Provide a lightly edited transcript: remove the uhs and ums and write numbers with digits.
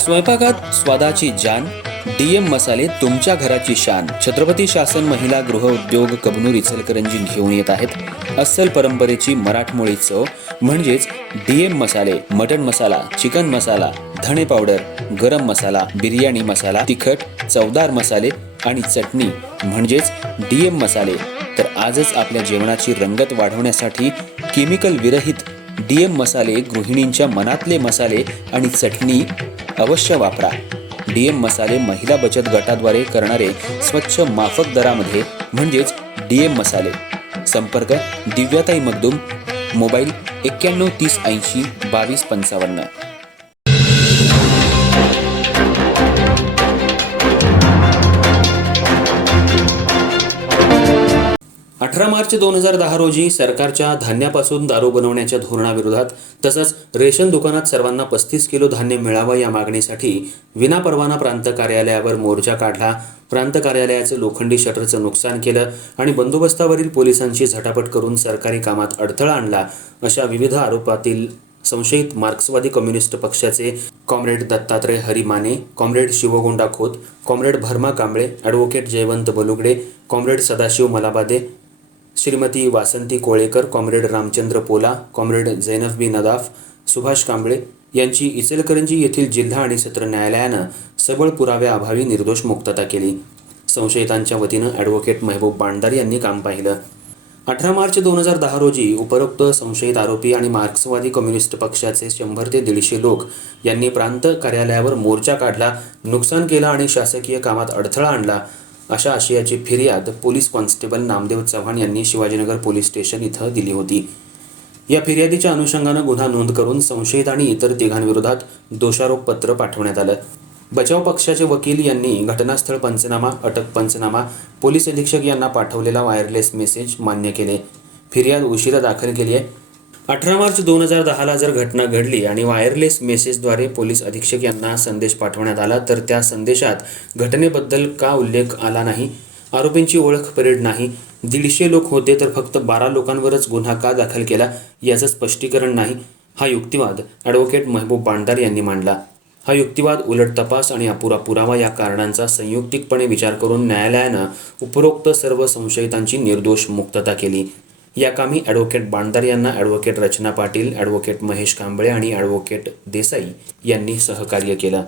स्वयंपाकात स्वादाची जान, डीएम मसाले तुमच्या घराची शान. छत्रपती शासन महिला गृह उद्योग कबनूर इचलकरंजी घेऊन येत आहेत अस्सल परंपरेची मराठमोळी चव म्हणजेच डीएम मसाले. मटन मसाला, चिकन मसाला, धणे पावडर, गरम मसाला, बिर्याणी मसाला, तिखट चवदार मसाले आणि चटणी म्हणजेच डीएम मसाले. तर आजच आपल्या जेवणाची रंगत वाढवण्यासाठी केमिकल विरहित डीएम मसाले, गृहिणींच्या मनातले मसाले आणि चटणी अवश्य वापरा. डीएम मसाले महिला बचत गटाद्वारे करणारे स्वच्छ माफक दरामध्ये म्हणजेच डीएम मसाले. संपर्क दिव्याताई मगदूम, मोबाईल 91 30 80 22 55. 18 मार्च 2010 रोजी सरकारच्या धान्यापासून दारू बनवण्याच्या धोरणाविरोधात तसंच रेशन दुकानात सर्वांना 35 किलो धान्य मिळावं या मागणीसाठी विनापरवाना प्रांत कार्यालयावर मोर्चा काढला. प्रांत कार्यालयाचं लोखंडी शटरचं नुकसान केलं आणि बंदोबस्तावरील पोलिसांची झटापट करून सरकारी कामात अडथळा आणला अशा विविध आरोपातील संशयित मार्क्सवादी कम्युनिस्ट पक्षाचे comrade Dattatray Hari Mane, comrade Shivgonda Khot, comrade Bharma Kamble, advocate Jaywant Balugade, comrade Sadashiv Malabade, Shrimati Vasanti Kolekar, comrade Ramchandra Pola, comrade Jainaf Bi Nadaf, Subhash Kamble यांची इचलकरंजी येथील जिल्हा आणि सत्र न्यायालयानं सबळ पुराव्याअभावी निर्दोष मुक्तता केली. संशयितांच्या वतीनं ॲडव्होकेट महबूब बाणदार यांनी काम पाहिलं. 18 मार्च 2010 रोजी उपरोक्त संशयित आरोपी आणि मार्क्सवादी कम्युनिस्ट पक्षाचे 100 ते 150 लोक यांनी प्रांत कार्यालयावर मोर्चा काढला, नुकसान केलं आणि शासकीय कामात अडथळा आणला अशा आशयाची फिर्याद पोलीस कॉन्स्टेबल नामदेव चव्हाण यांनी शिवाजीनगर पोलीस स्टेशन इथं दिली होती. या फिर्यादीच्या अनुषंगानं गुन्हा नोंद करून संशयित आणि इतर तिघांविरोधात दोषारोप पत्र पाठवण्यात आलं. बचाव पक्षाचे वकील यांनी घटनास्थळ पंचनामा, अटक पंचनामा, पोलीस अधीक्षक यांना पाठवलेला वायरलेस मेसेज मान्य केले. फिर्याद उशिरा दाखल केली आहे. 18 मार्च 2010ला जर घटना घडली आणि वायरलेस मेसेजद्वारे पोलीस अधीक्षक यांना संदेश पाठवण्यात आला तर त्या संदेशात घटनेबद्दल का उल्लेख आला नाही, आरोपींची ओळख परेड नाही, 150 लोक होते तर फक्त 12 लोकांवरच गुन्हा का दाखल केला याचं स्पष्टीकरण नाही, हा युक्तिवाद ॲडव्होकेट महबूब बाणदार यांनी मांडला. हा युक्तिवाद उलट तपास आणि अपुरा पुरावा या कारणांचा संयुक्तिकपणे विचार करून न्यायालयानं उपरोक्त सर्व संशयितांची निर्दोष मुक्तता केली. या कामी ॲडव्होकेट बाणदार यांना ॲडव्होकेट रचना पाटील, ॲडव्होकेट महेश कांबळे आणि ॲडव्होकेट देसाई यांनी सहकार्य केलं.